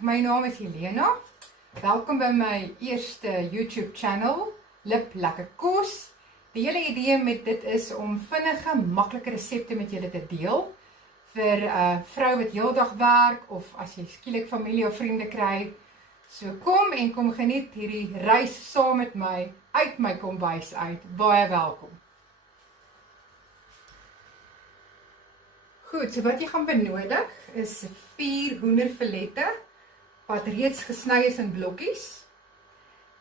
my naam is Helena. Welkom by my eerste YouTube channel, Lip Lekker Kos. Die hele idee met dit is om vinnige, maklike resepte met julle te deel vir vrou wat heeldag werk of as jy skielik familie of vriende kry. So kom en kom geniet hierdie reis saam met my uit my kombuis uit. Baie welkom. Goed, so wat jy gaan benodig is 4 hoenderfilette wat reeds gesny is in blokkies.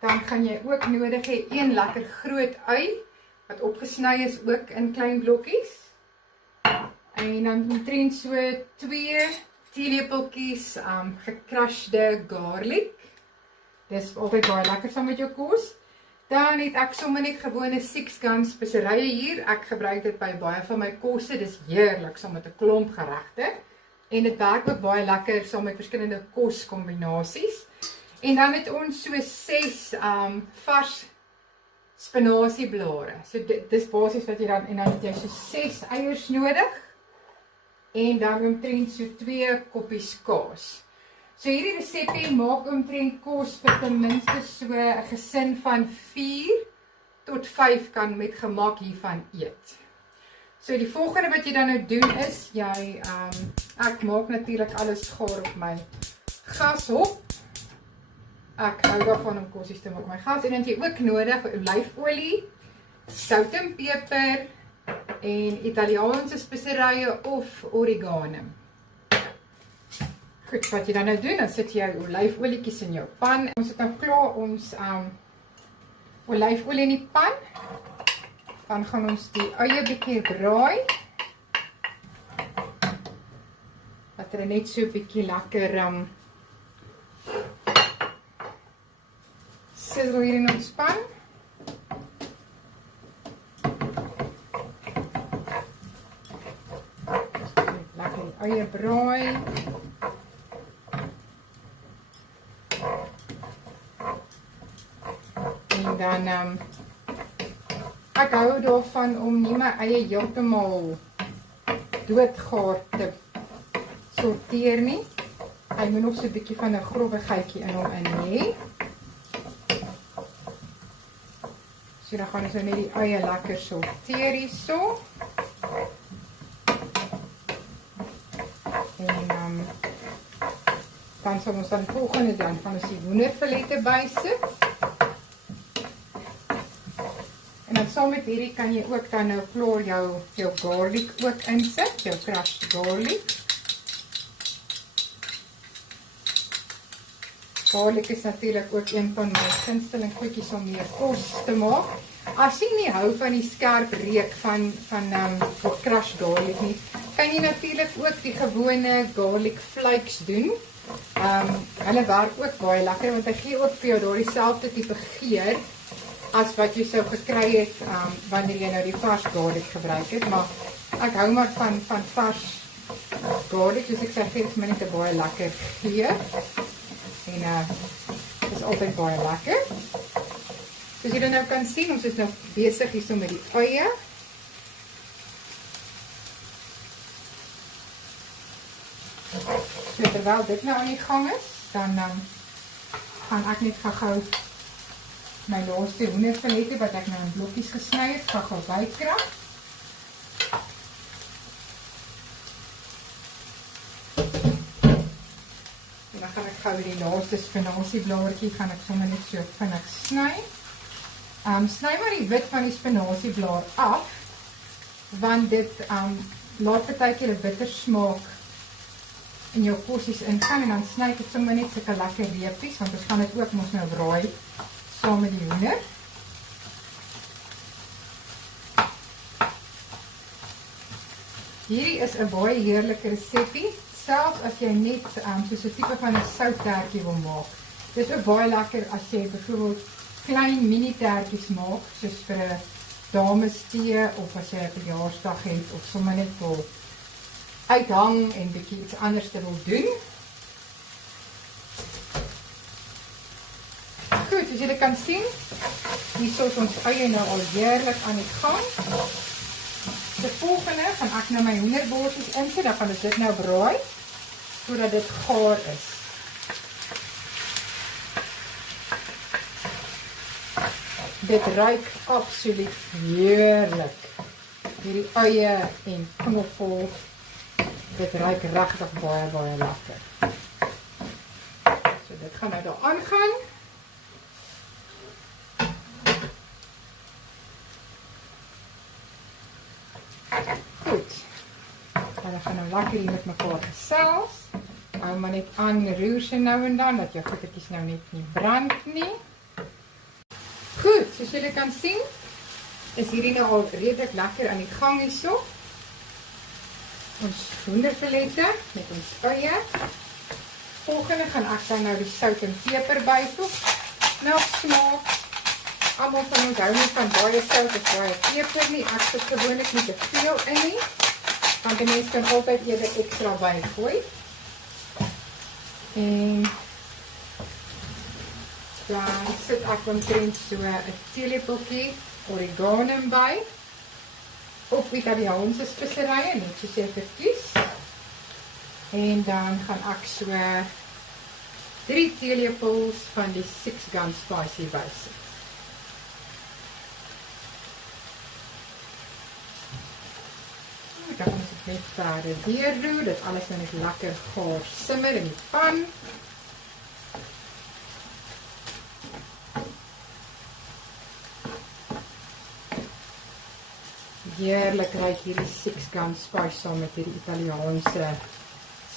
Dan gaan jy ook nodig hê 1 lekker groot ui wat opgesny is ook in klein blokkies. En dan omtrent so 2 teelepeltjies gecrushde garlic. Dis altyd baie lekker saam met jou kos. Dan het ek sommer net gewone 6 gun speserye hier. Ek gebruik dit by baie van my kosse. Dis heerlik saam met 'n klomp geregte. En dit werk ook baie lekker saam met verskillende koskombinasies. En dan het ons so 6 vars spinasieblare. So dis basies wat jy dan, en dan het jy so 6 eiers nodig. En dan omtrent so 2 koppies kaas. So hierdie resepie maak omtrent kos vir ten minste so 'n gesin van 4 tot 5 kan met gemak hiervan eet. So die volgende wat jy dan nou doen is, ek maak natuurlik alles gaar op my gashop. Ek hou daarvan om kosies te maak op my gas. En dan het jy ook nodig olyfolie, sout en peper en Italiaanse speserye of oregano. Goed, wat jy dan nou doen, dan sit jy jou olyfolietjies in jou pan. Ons het nou klaar ons olyfolie in die pan. Dan gaan ons die eie bietjie braai. Dat hulle net so 'n bietjie lekker sizzle hier in ons pan. Lekker die eie braai. En dan, ek hou daarvan om nie my eie heeltemal doodgaar te sorteer nie. Hy moet nog so 'n bietjie van 'n grobbigheidjie in hom in hê. So dan gaan ons nou net die eie lekker sorteer hierso. En dan sal ons dan volgende dan gaan ons die hoenderfilette bysit. En dan saam met hierdie kan jy ook dan nou klaar jou garlic ook insit, jou crushed garlic. Garlic is natuurlik ook een van my gunsteling goedjies om meer kos te maak. As jy nie hou van die skerp reuk van crushed garlic nie, kan jy natuurlik ook die gewone garlic flakes doen. Hulle werk ook baie lekker, want hy gee ook vir jou daardie selfde tipe geur as wat jy sou gekry het wanneer jy nou die vars garlic gebruik het, maar ek hou maar van vars garlic, dus ek sê gee vir my net 'n baie lekker geur. En is altyd baie lekker. Soos julle nou kan sien, ons is nou besig hierso met die eie. So terwyl dit nou aan die gang is, dan gaan ek net gou my laaste hoenderfilette wat ek nou in blokkies gesny het, gou bykrap. En dan gaan ek gou die laaste spinasieblaartjie gaan ek sommer net so vinnig sny. Sny maar die wit van die spinasieblaar af, want dit laat partykeer 'n bitter smaak in jou kosies ingaan, en dan sny ek dit sommer net sulke lekker reepies, want ons gaan dit ook mos nou braai saam met die hoender. Hierdie is 'n baie heerlike resepie, selfs as jy net soos 'n tipe van 'n souttertjie wil maak. Dit is ook baie lekker as jy byvoorbeeld klein mini tertjies maak, soos vir 'n damestee, of as jy 'n verjaarsdag het, of sommer net wil uithang en bietjie iets anders te wil doen. Goed, as julle kan sien, hier is ons eie nou al heerlik aan die gang. De volgende gaan ek nou my hoenderboortjies insit, dan gaan ons dit nou braai, sodat dit gaar is. Dit ruik absoluut heerlik. Hierdie eie en knoffel. Dit ruik regtig baie lekker. So dit gaan nou daar aangaan. Goed. En dan gaan nou lekker hier met mekaar gesels. Hou maar net aan, roer se nou en dan, dat jou goedertjies nou net nie brand nie. Goed, soos julle kan sien, is hierdie nou al redelik lekker aan die gang hierso. Ons hoenderfilette met ons eie. Volgende gaan ek dan nou die sout en peper byvoeg. Nou smaak. Almal van ons hou nie van baie sout of baie peper nie. Ek sit gewoonlik nie te veel in nie. Want die mens kan altyd eerder ekstra bygooi. En dan sit ek omtrent so 'n teelepeltjie oregano by. Op Italiaanse speserye, net soos jy verkies. En dan gaan ek so 3 teelepels van die 6 gun spicy bysit. Dan gaan ons dit net verder deurroer, dat alles nou net lekker gaar simmer in die pan. Heerlik ruik hierdie 6 gun spice saam met hierdie Italiaanse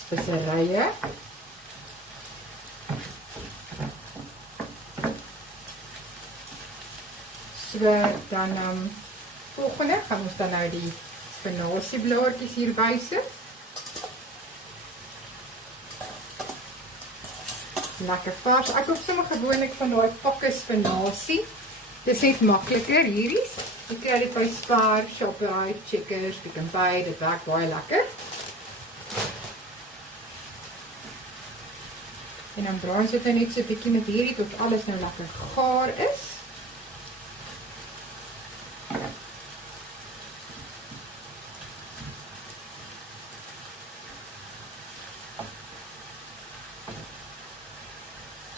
speserye. So dan volgende gaan ons dan nou die spinasieblaadjies hier bysit. Lekker vars. Ek koop sommer gewoonlik van daai pakke spinasie. Dit is net makliker hierdie. Jy kry dit by Spar, Shoprite, Checkers, Pick n Pay, dit werk baie lekker. En dan braai ons dit net so 'n bietjie met hierdie tot alles nou lekker gaar is.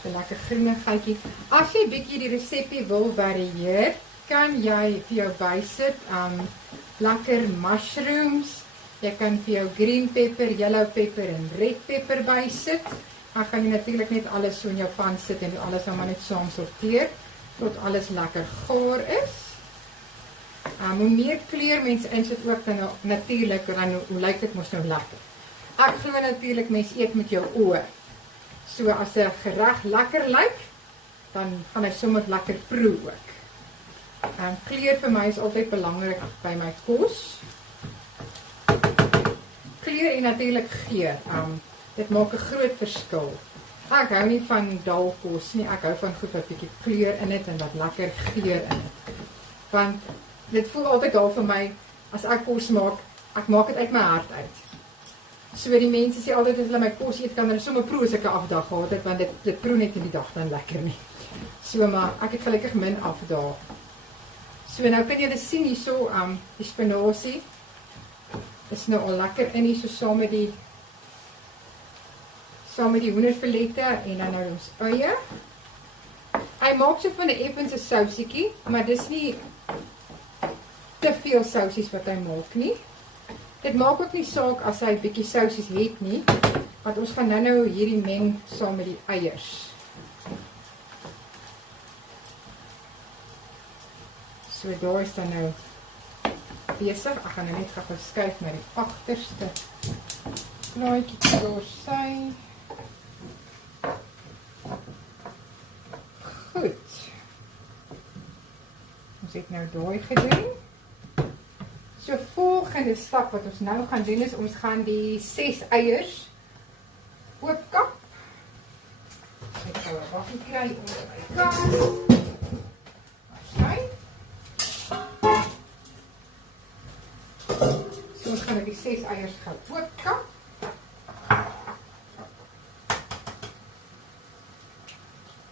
So lekker groenigheidjie. As jy bietjie die resepie wil varieer, kan jy vir jou bysit lekker mushrooms. Jy kan vir jou green pepper, yellow pepper en red pepper bysit. Dan gaan jy natuurlik net alles so in jou pan sit en alles nou maar net saam sorteer tot alles lekker gaar is. Hoe meer kleur mense insit ook dan natuurlik dan hoe lyk dit mos nou lekker. Ek glo natuurlik mense eet met jou oë. So as 'n gereg lekker lyk, dan gaan hy sommer lekker proe ook. Kleur vir my is altyd belangrik by my kos. Kleur en natuurlik geur. Dit maak 'n groot verskil. Ek hou nie van dal kos nie. Ek hou van goed wat bietjie kleur in het en wat lekker geur in het. Want dit voel altyd al vir my as ek kos maak, ek maak dit uit my hart uit. So die mense sê altyd as hulle my kos eet, kan hulle sommer proe as ek 'n afdag gehad het, want dit proe net in die dag dan lekker nie. So maar ek het gelukkig min afdae. So nou kan julle sien hierso die spinasie is nou al lekker in hier so saam met die hoenderfilette en dan nou ons eie. Hy maak so van 'n effense sousietjie, maar dis nie te veel sousies wat hy maak nie. Dit maak ook nie saak as hy bietjie sousies het nie, want ons gaan nou hierdie meng saam met die eiers. So daar is dan nou besig. Ek gaan nou net gou skuif na die agterste plaatjie daar sy. Goed. Ons het nou daai gedoen. So volgende stap wat ons nou gaan doen is ons gaan die 6 eiers oopkap. Ek gaan 'n bakkie kry om te kas. So ons gaan die 6 eiers gou oopkap.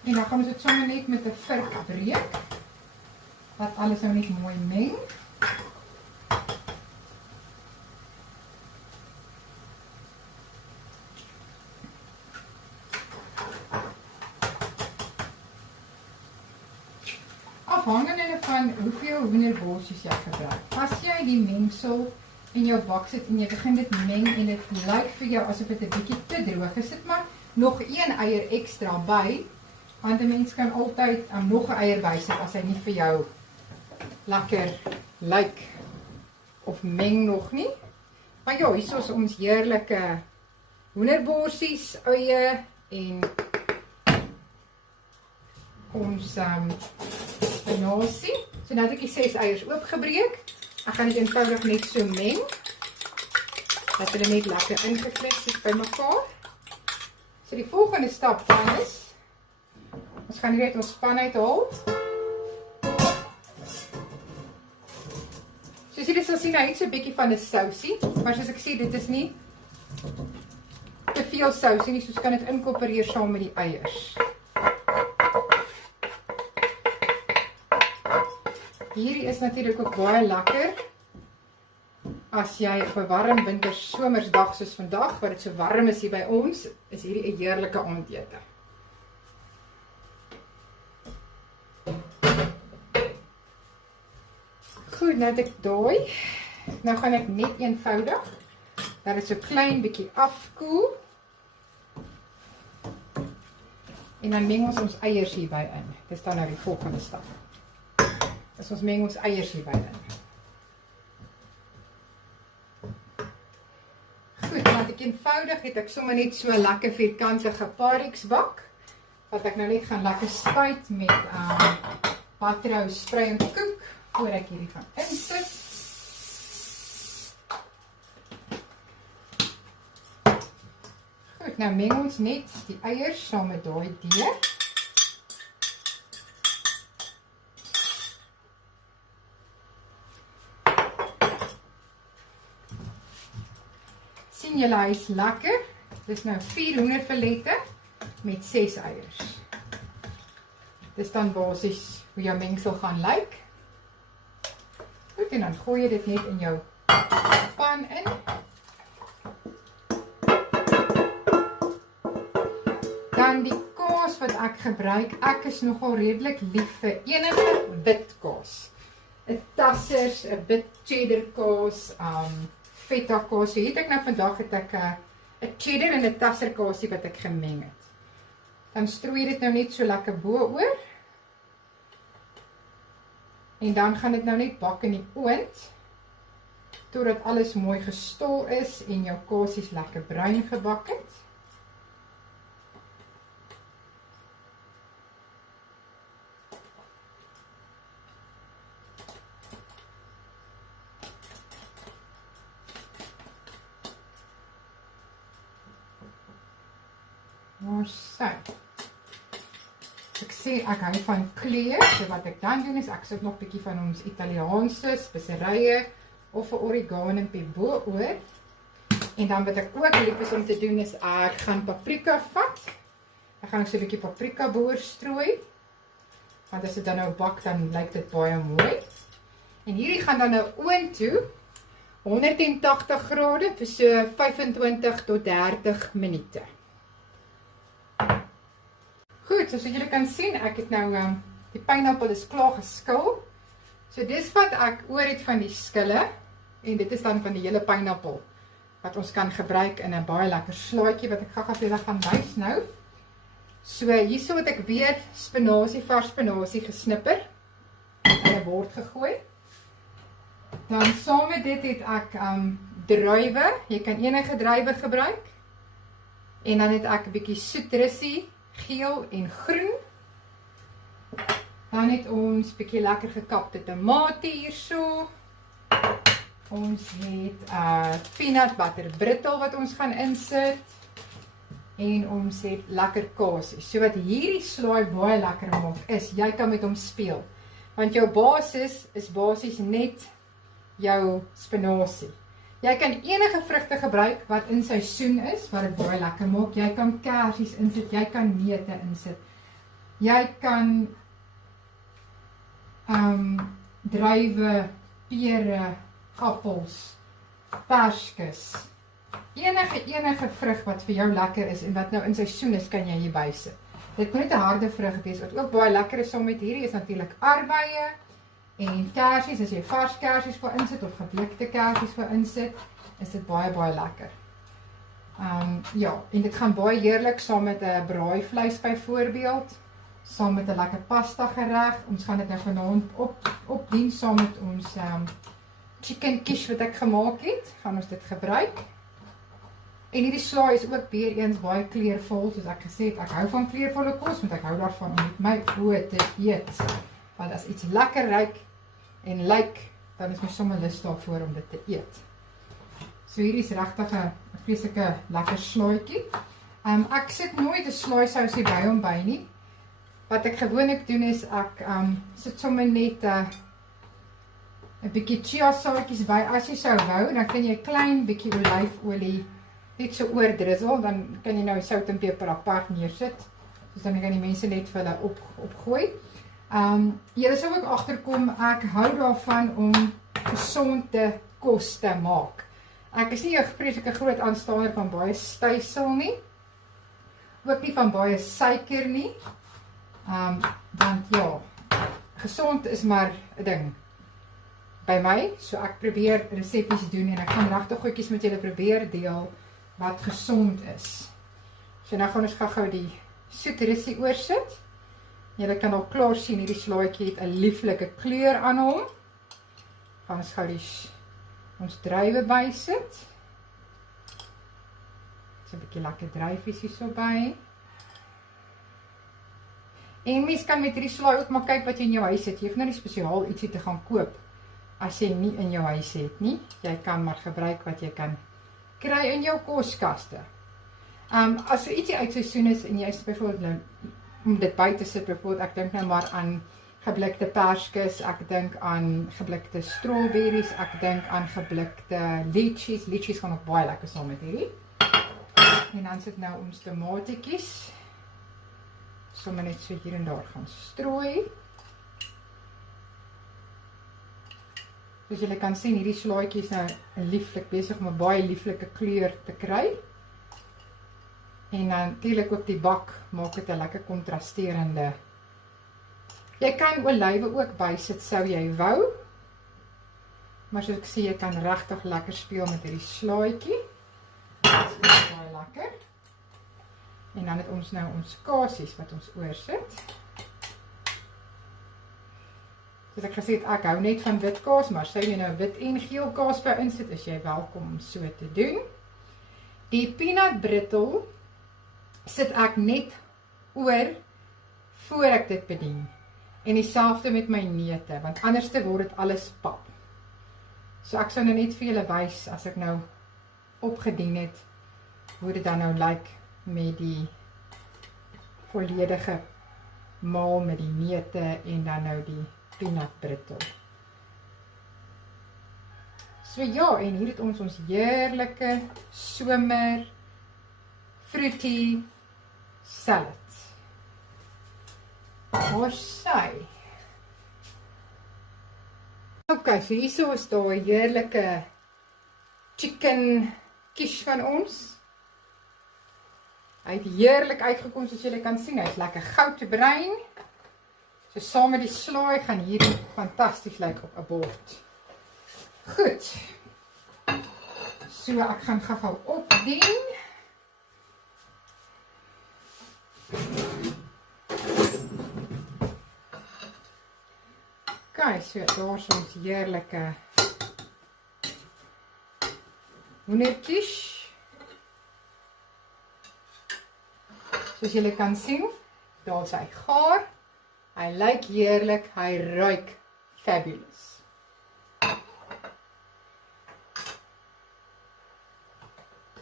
En dan gaan ons dit sommer net met 'n vurk breek. Laat alles nou net mooi meng. afhangende van hoeveel hoenderborsies jy gebruik. As jy die mengsel in jou bak sit en jy begin dit meng en dit lyk vir jou asof dit 'n bietjie te droog is, sit maar nog 1 eier ekstra by, want 'n mens kan altyd nog 'n eier bysit as hy nie vir jou lekker lyk of meng nog nie. Maar ja, hier is ons heerlike hoenderborsies, eie en ons spinasie. So nou het ek die 6 eiers oopgebreek. Ek gaan dit eenvoudig net so meng, dat hulle net lekker ingeknips is by mekaar. So die volgende stap dan is, ons gaan hier uit ons pan uithaal. Soos julle sal sien, hy het so 'n bietjie van 'n sousie, maar soos ek sê, dit is nie te veel sousie nie, soos kan dit inkorporeer saam met die eiers. Hierdie is natuurlik ook baie lekker as jy op 'n warm wintersomersdag soos vandag, waar dit so warm is hier by ons, is hierdie 'n heerlike aandete. Goed, nou het ek daai. Nou gaan ek net eenvoudig dat dit so klein bietjie afkoel. En dan meng ons eiers hierby in. Dit is dan nou die volgende stap. Dus ons meng ons eiers hierby in. Goed, want ek eenvoudig het ek sommer net so 'n lekker vierkantige Parix bak, wat ek nou net gaan lekker spuit met Patrou spray en koek, voor ek hierdie gaan insit. Goed, nou meng ons net die eiers saam met daai deeg. Sien julle, hy is lekker. Dis nou 4 hoenderfilette met 6 eiers. Dis dan basies hoe jou mengsel gaan lyk. Goed, en dan gooi jy dit net in jou pan in. Dan die kaas wat ek gebruik, ek is nogal redelik lief vir enige wit kaas. 'n Tassers, 'n wit cheddar kaas, feta kaas. So hier het ek nou vandag het ek 'n cheddar en 'n tasser kaasie wat ek gemeng het. Dan strooi dit nou net so lekker bo-oor. En dan gaan dit nou net bak in die oond, totdat alles mooi gestol is en jou kaasies lekker bruin gebak het. Maar so. Ek sê ek hou van kleur, so wat ek dan doen is ek sit nog 'n bietjie van ons Italiaanse speserye of 'n oreganompie bo-oor. En dan wat ek ook lief is om te doen is ek gaan paprika vat. Ek gaan so 'n bietjie paprika bo-oor strooi. Want as dit dan nou bak, dan lyk dit baie mooi. En hierdie gaan dan nou oond toe, 180 grade vir so 25 tot 30 minute. Goed, soos julle kan sien, ek het nou, die pineappel is klaar geskil. So dis wat ek oor het van die skille, en dit is dan van die hele pineappel, wat ons kan gebruik in 'n baie lekker slaaitjie, wat ek gaga vir julle gaan wys nou. So hierso het ek weer spinasie, vars spinasie gesnipper, in 'n bord gegooi. Dan saam met dit het ek druiwe, jy kan enige druiwe gebruik, en dan het ek 'n bietjie soetrussie, geel en groen. Dan het ons bietjie lekker gekapte tomate hierso. Ons het peanut butter brittle wat ons gaan insit. En ons het lekker kaasie. So wat hierdie slaai baie lekker maak is, jy kan met hom speel. Want jou basis is basies net jou spinasie. Jy kan enige vrugte gebruik wat in seisoen is, wat dit baie lekker maak. Jy kan kersies insit, jy kan neute insit. Jy kan druiwe, pere, appels, perskes. Enige vrug wat vir jou lekker is en wat nou in seisoen is, kan jy hierby sit. Dit moet net 'n harde vrug wees. Wat ook baie lekker is saam met hierdie is natuurlik aardbeie en kersies. As jy vars kersies vir insit of geblikte kersies vir insit, is dit baie lekker. Ja, en dit gaan baie heerlik saam met 'n braaivleis byvoorbeeld, saam met 'n lekker pasta gereg. Ons gaan dit nou vanaand opdien saam met ons chicken quiche wat ek gemaak het. Gaan ons dit gebruik. En hierdie slaai is ook weer eens baie kleurvol, soos ek gesê het, ek hou van kleurvolle kos, want ek hou daarvan om met my oë te eet. Want as iets lekker ruik en lyk, dan is my sommer lus daarvoor om dit te eet. So hierdie is regtig 'n vreeslike lekker slaaitjie. Ek sit nooit 'n slaaisousie by hom by nie. Wat ek gewoonlik doen is ek sit sommer net 'n bietjie chia saadjies by. As jy sou wou, dan kan jy 'n klein bietjie olyfolie net so oordrussel, dan kan jy nou sout en peper apart neersit. Dus dan kan die mense net vir hulle opgooi. Julle sal ook agterkom, ek hou daarvan om gesonde kos te maak. Ek is nie 'n vreeslike groot aanstaander van baie stysel nie. Ook nie van baie suiker nie. Want ja, gesond is maar 'n ding by my, so ek probeer resepties doen en ek gaan regtig goedjies met julle probeer deel wat gesond is. So nou gaan ons gou die soetrissie oorsit. Julle kan al klaar sien hierdie slaaitjie het 'n lieflike kleur aan hom. Gaan ons gou ons druiwe bysit. So 'n bietjie lekker druifies hierso by. En mens kan met hierdie slaai ook maar kyk wat jy in jou huis het. Jy hoef nou nie spesiaal ietsie te gaan koop as jy nie in jou huis het nie. Jy kan maar gebruik wat jy kan kry in jou koskaste. As er ietsie uit seisoen is en jy is byvoorbeeld om dit by te sit, byvoorbeeld ek dink nou maar aan geblikte perskes, ek dink aan geblikte strawberries, ek dink aan geblikte lychees. Lychees gaan ook baie lekker saam met hierdie. En dan sit nou ons tomatietjies. Sommer net so hier en daar gaan strooi. Soos julle kan sien, hierdie slaaitjie is nou lieflik besig om 'n baie lieflike kleur te kry. En dan natuurlik ook die bak maak dit 'n lekker kontrasterende. Jy kan olywe ook bysit sou jy wou. Maar soos ek sê, jy kan regtig lekker speel met hierdie slaaitjie. Dit is baie lekker. En dan het ons nou ons kasies wat ons oorsit. Soos ek gesê het, ek hou net van wit kaas, maar sou jy nou wit en geel kaas by insit, is jy welkom om so te doen. Die peanut brittle sit ek net oor voor ek dit bedien. En dieselfde met my neute, want anders word dit alles pap. So ek sou nou net vir julle wys, as ek nou opgedien het, hoe dit dan nou lyk met die volledige maal met die neute en dan nou die peanut brittle. So ja, en hier het ons heerlike somer fruity salad. Sy. Ok, so hierso is daar 'n heerlike chicken quiche van ons. Hy het heerlik uitgekom soos julle kan sien. Hy is lekker goudbruin. So saam met die slaai gaan hierdie fantasties lyk op 'n bord. Goed. So ek gaan gou opdien. Kyk, so daar is ons heerlike hoendertjies. Soos julle kan sien, daar is hy gaar. Hy lyk heerlik, hy ruik fabulous.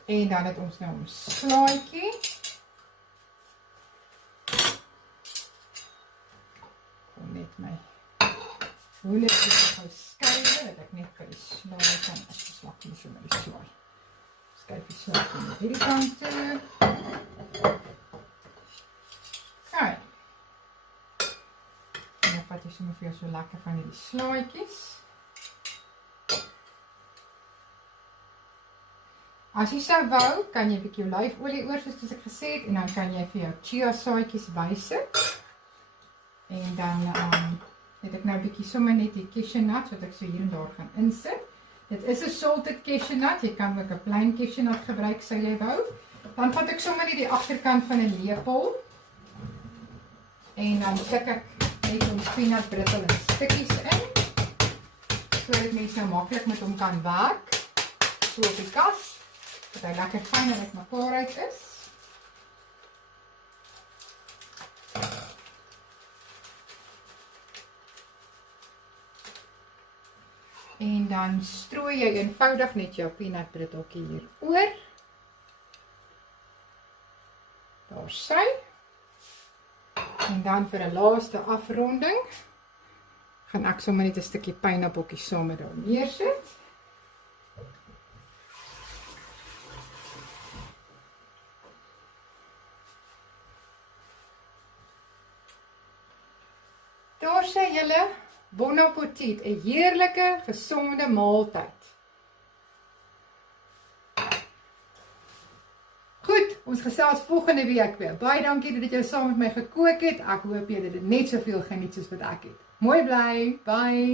En dan het ons nou ons slaaitjie. Kom net my hoendertjies gou skuif, dat ek net vir die slaai kan afslag nie so met die slaai. Skuif die slaai van hierdie kant toe. Kijk. En dan vat jy sommer vir jou so lekker van die slaaitjies. As jy sou wou, kan jy 'n bietjie olyfolie oor soos ek gesê het en dan kan jy vir jou chia saadjies bysit. En dan het ek nou 'n bietjie sommer net die cashew nuts wat ek so hier en daar gaan insit. Dit is 'n salted cashew nut, jy kan ook 'n plain cashew nut gebruik sou jy wou. Dan vat ek sommer net die agterkant van 'n lepel en dan tik ek net ons peanut brittle in stukkies in. Sodat mens nou maklik met hom kan werk. So op die kas, dat hy lekker fyn en uitmekaar uit is. En dan strooi jy eenvoudig net jou peanut britteltjie hier oor. Daar sy. En dan vir 'n laaste afronding gaan ek sommer net 'n stukkie pineappeltjie saam met daar neersit. Daar sê julle, bon appetit, 'n heerlike, gesonde maaltyd. Goed, ons gesels volgende week weer. Baie dankie dat jy saam met my gekook het. Ek hoop jy het dit net soveel geniet soos wat ek het. Mooi bly, bye!